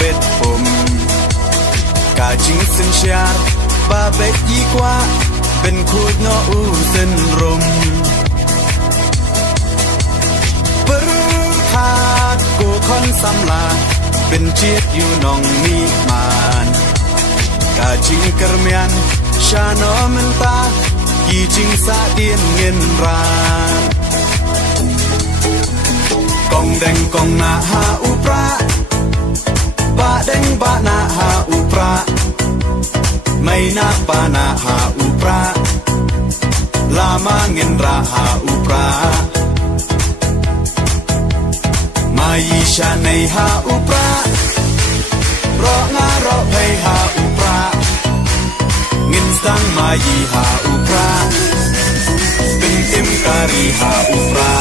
bet pum cả chính sinh shar ba bet y qua bên khối nó u dân rum bơ hạt cô con xăm la bên chiết yêu nong mi man cả chính kermian sha nó men ta kỳ chính sa tiên nghiên ran kong deng kong na ha upra ba deng ba na ha upra mai na pa na ha upra lama ngin ra ha upra mai sha nei ha upra ro nga ro phei ha upra ngin sang mai ha upra bin tim kari ha upra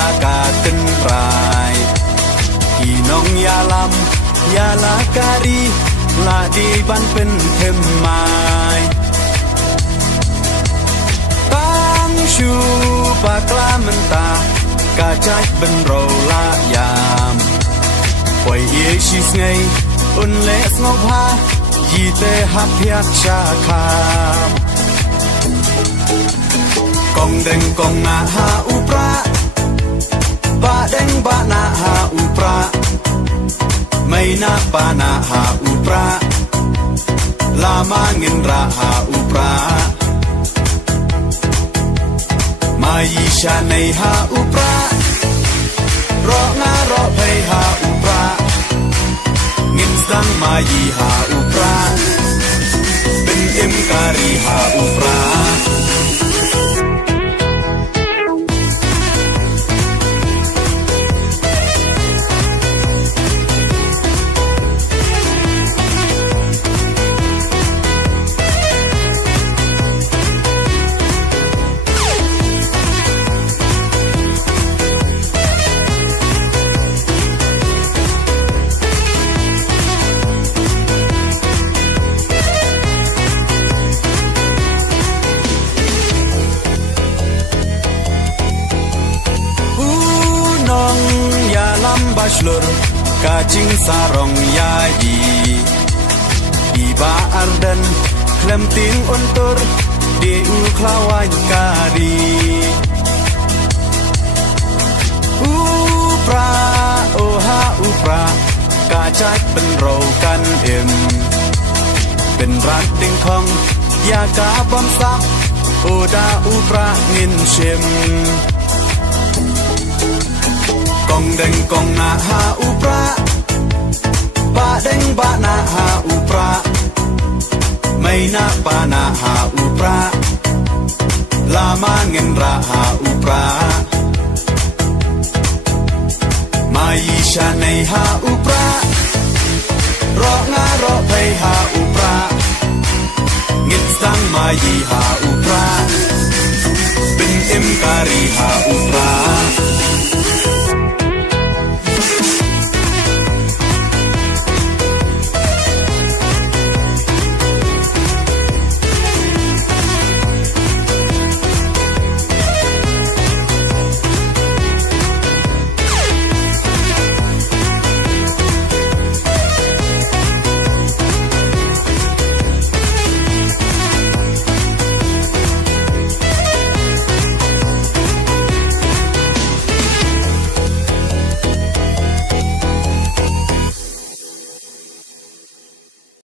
Lakaten rai kinong yalam yalakari la di ban pen themai tang shu bakla menta ka chai ben ro la yam poi ye shi sngai un le snop ha yi te ha phiat cha kham kong deng kong na ha upra ba deng ba na ha upra mai na pa na ha upra lama ngin ra ha upra mai sha nei ha upra ro nga ro phei ha upra ngin sang mai ha upra bin im kari ha upra Bashlur kacing sarong yayi iba ardan klemting untur di uklawan kari upra oha upra kacak benrokan ben rat ding khong ya ka bom sak oda upra ngin shim kong deng kong na ha upra ba deng ba na ha upra mai na pa na ha upra lama ngin ra ha upra mai sha nei ha upra ro nga ro phei ha upra ngin sang mai ha upra bin im kari ha upra